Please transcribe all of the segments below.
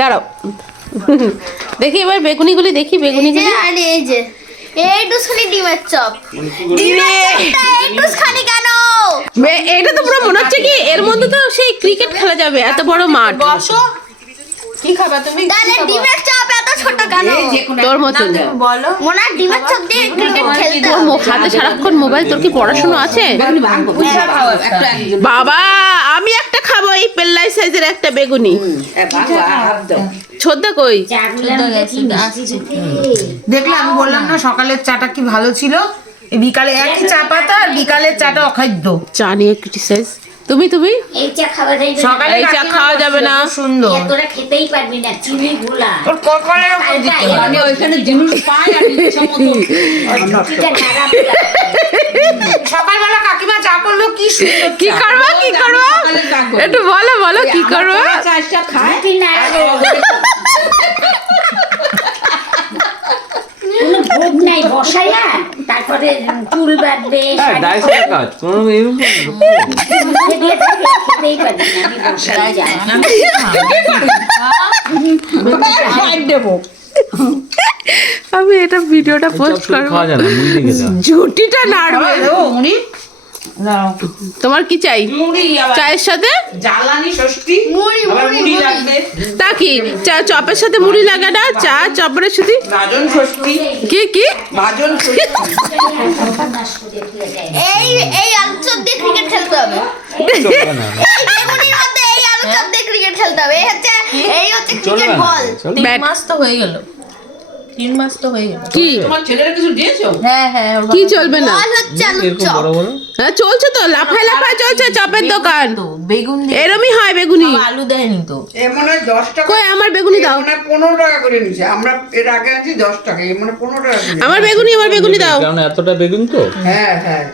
দাঁড়াও। দেখি এবার বেগুনিগুলি দেখি বেগুনিগুলি। আর এই যে এইটুখানি ডিমের চপ। এইটুখানি কেন? এটা তো পুরো মনে হচ্ছে কি এর মধ্যে তো সেই ক্রিকেট খেলা যাবে এত বড় মাঠ। বসো। কি খাবা তুমি? তাহলে ডিমের চপ এত ছোট কেন? তোর মতন। বলো। মনে হয় ডিমের চপ দিয়ে ক্রিকেট খেলতে তোর হবে। হাতে সারাক্ষণ মোবাইল তোর কি পড়াশোনা আছে? বুঝা বাবা আমি এই পেল্লাই সাইজের একটা বেগুনি। ছোদ্দা কই? দেখলে আমি বললাম না সকালের চাটা কি ভালো ছিল? বিকালে একই চা পাতা আর বিকালের চাটা অখাদ্য। চা নিয়ে ক্রিটিসাইজ তুমি তুমি? এই চা খাওয়াটাই সকালে এই চা খাওয়া যাবে না। সুন্দর। তোরা খেতেই পারবি না চিনি গুলা তোর কপালের উপর দিতে আমি ওইখানে জিনিস পাই আর ইচ্ছা মতো। সকালবেলা কাকিমা চা করল কি সুন্দর কি করবা কি করব। একটু বলো বলো কি করবা চাষটা খায় রুটি নাড়া কোনো ভোগ নাই বসাইয়া তারপরে চুল বাঁধবে হ্যাঁ আমি এটা ভিডিওটা পোস্ট করব। ঝুটিটা নাড়বে। তোমার কি চাই? চায়ের সাথে? জ্বালানি ষষ্ঠী। মুড়ি লাগবে। তা কি? চা চপের সাথে মুড়ি লাগে না চা চপের সাথে? ভাজন ষষ্ঠী। কি কি? ভাজন এই এই আলু চপ দিয়ে ক্রিকেট খেলতে হবে। এই বেগুনির মধ্যে এই আলু চপ দিয়ে ক্রিকেট খেলতে হবে। এই হচ্ছে এই হচ্ছে ক্রিকেট বল ব্যাট মাস তো হয়ে গেল। তিন মাস তো হয়ে গেল। কি? তোমার ছেলেরা কিছু দিয়েছ? হ্যাঁ হ্যাঁ কি চলবে না? বল হচ্ছে আলু বড় বড়? হ্যাঁ চলছে তো লাফায় লাফায় চলছে চপের দোকান। বেগুন এরমই হয় বেগুনি। আলু দেয়নি তো। এ মনে হয় দশ টাকা কই আমার বেগুনি দাও। মনে পনেরো টাকা করে নিচ্ছে আমরা এর আগে আনছি দশ টাকা এ মনে পনেরো টাকা আমার বেগুনি আমার বেগুনি দাও। কারণ এতটা বেগুন তো। হ্যাঁ হ্যাঁ।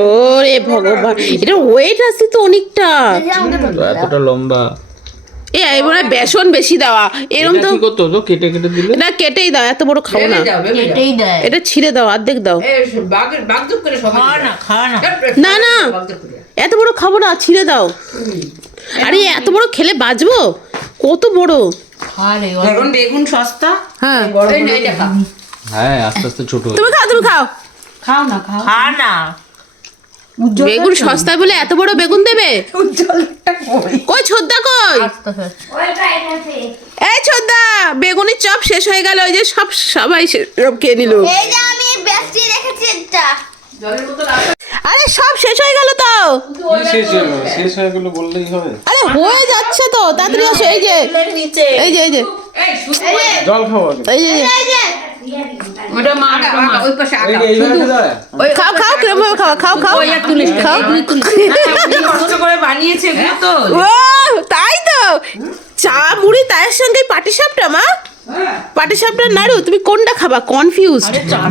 ওরে ভগবান এটা ওয়েট আছে তো অনেকটা। এতটা লম্বা। এ এবারে বেসন বেশি দেওয়া এরম এটা তো কি করতে হতো কেটে কেটে দিলে না কেটেই দাও এত বড় খাব না। এটাই দেয় এটা ছিঁড়ে দাও অর্ধেক দাও না না। এত বড় খাব না ছিঁড়ে দাও আরে এত বড় খেলে বাঁচবো কত বড় এখন বেগুন সস্তা হ্যাঁ। হ্যাঁ আস্তে আস্তে ছোট হয়ে তুমি খাও তুমি খাও খাও না খাও না বেগুন সস্তা বলে এত বড় বেগুন দেবে? কই? ছোদ্দা কই? এই ছোদ্দা বেগুনের চপ শেষ হয়ে গেল ওই যে সব সবাই সব খেয়ে নিল। এই যে আমি ব্যস্তি রেখেছি এটা আরে সব শেষ হয়ে গেল তো। শেষ হয়ে গেল? শেষ গেল বললেই হবে আরে হয়ে যাচ্ছে তো তাড়াতাড়ি আসো এই যে। এই যে এই যে। জল খাওয়া এই যে এই যে। ওটা মা ওই পাশে আঁকা। খাও খাও কিরম ভাবে খাও খাও খাও খাও কষ্ট করে বানিয়েছে এগুলো তো ও তাই তো। চা মুড়ি তার সঙ্গে পাটি সাপটা মা? পাটি সাপটা নাড়ু তুমি কোনটা খাবা? কনফিউজ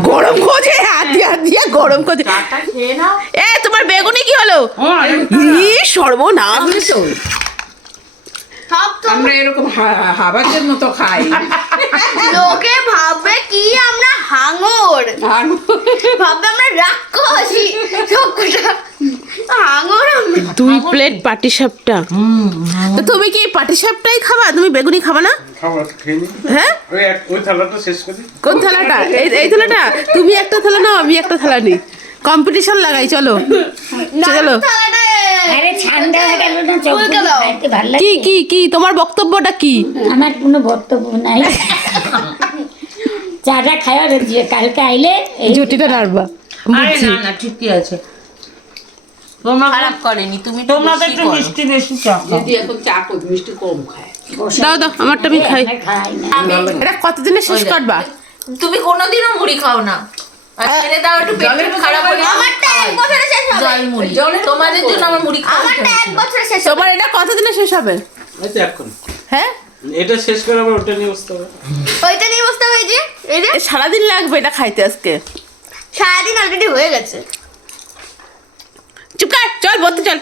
গরম খোঁজে হাত দিয়ে হাত দিয়ে গরম খোঁজে। এ তোমার বেগুনি কি হলো? ই সর্বনাশ। আমরা এরকম হা- হাবাজের মতো খাই। লোকে ভাববে কি আমরা হাঙর। ভাববে আমরা রাক্ষসী। হাঙর দুই প্লেট পাটি সাপটা তো তুমি কি পাটি সাপটাই খাবা? তুমি বেগুনি খাবা না? হ্যাঁ? ওই থালাটা শেষ করি। কোন থালাটা? এই এই থালাটা? তুমি একটা থালা নাও আমি একটা থালা নিই। কম্পিটিশন লাগাই চলো। চলো। আরে ঠান্ডা হয়ে গেল না চোখ খাইতে ভালো কি লাগে। কি কি তোমার বক্তব্যটা কি? আমার কোনো বক্তব্য নাই। চাটা খাওয়া কালকে আইলে এই জুটিটা নাড়বা। আরে না না ঠিকই আছে। তোমরা খারাপ করেনি তুমি তোমরা তো একটু মিষ্টি বেশি চাও। যদি এখন চা করি মিষ্টি কম খায়। দাও দাও আমারটা আমি খাই। আমরা খাই না। এটা কতদিনে শেষ করবা তুমি কোনোদিনও মুড়ি খাও না। আর ছেড়ে দাও একটু পেট খারাপ হয়ে যাবে। আমারটা এক বছরে শেষ মুড়ি। তোমাদের জন্য আমার মুড়ি আমারটা এক বছরে শেষ হবে। তোমার এটা কতদিনে শেষ হবে? এই তো এখন। হ্যাঁ? এটা শেষ করে আবার ওটা নিয়ে বসতে হবে। ওইটা নিয়ে বসতে হবে যে এই যে। সারাদিন লাগবে এটা খাইতে আজকে? সারাদিন অলরেডি হয়ে গেছে। চুপ কর চল বলতে চল।